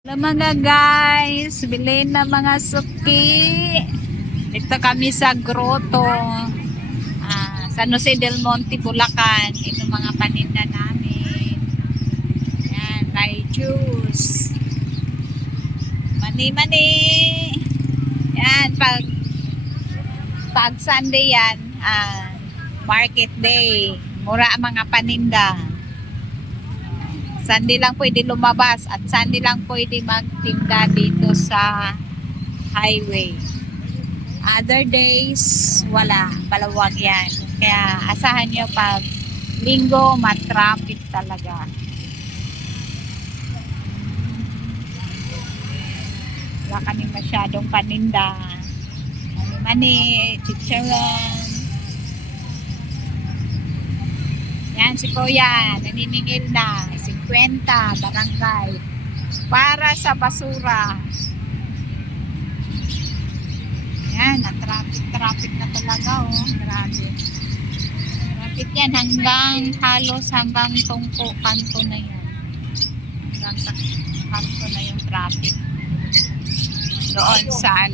Hello mga guys, bilhin na mga suki. Dito kami sa grotto. San Jose del Monte, Bulacan. Ito mga paninda namin. Yan, may juice. Mani-mani. Yan, pag Sunday yan, market day. Mura ang mga paninda. Sunday lang pwede lumabas at Sunday lang pwede magtinda dito sa highway. Other days, wala. Balawag yan. Kaya asahan nyo pag linggo, matraffic talaga. Wala kami masyadong paninda. Mani, chicharon. Yan, si Kuya, naniningil na. 50, barangay. Para sa basura. Yan, traffic na talaga, oh. Grabe. Traffic yan halos hanggang kanto na yan. Hanggang kanto na yung traffic. Doon sa